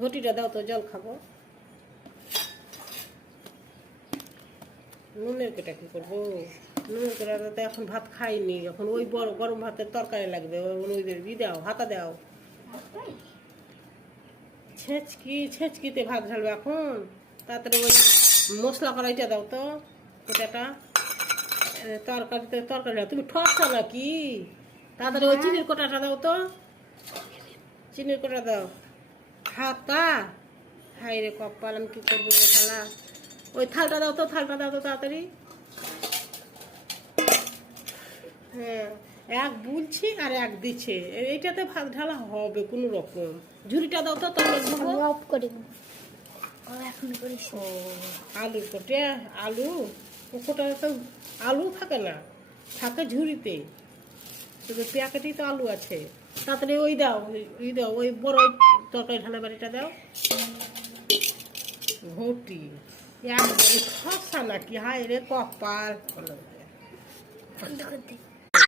ঘটিটা দাও তো, জল খাবো। নুনের কেটা কি করবো? নুনের কেটা তো এখন ভাত খাইনি, এখন ওই বড় গরম ভাতের তরকারি লাগবে, ওইদের দাও, হাতা দাও। ছেঁচকিতে ভাত ঢালবে এখন। তাড়াতাড়ি ওই মশলা কড়াইটা দাও তো, ওটাটা তরকারি দাও। তুমি ঠকছো নাকি? তাড়াতাড়ি ওই চিনির কোটাটা দাও তো, চিনির কোটা দাও। হাতা, হাই রে কপাল, আমি কি করবো রে খালা। ওই থালটা দাও তো, থালটা দাও তো তাড়াতাড়ি। হ্যাঁ, এক বুলছি আর এক দিচ্ছে, এইটাতে ভাত ঢালা হবে কোনো রকম। ঝুড়িটা দাও তো, তরকারি অফ করে এখন করিস। ও আলুর কোটে, আলু কোটা তো আলু থাকে না, থাকে ঝুড়িতে, শুধু প্যাকেটেই তো আলু আছে। তাড়াতাড়ি ওই দাও, ওই বড় তরকারি ঢালা বাড়িটা দাও। ঘটি একদম খসা নাকি, হায় রে কপাল। বন্ধ করতে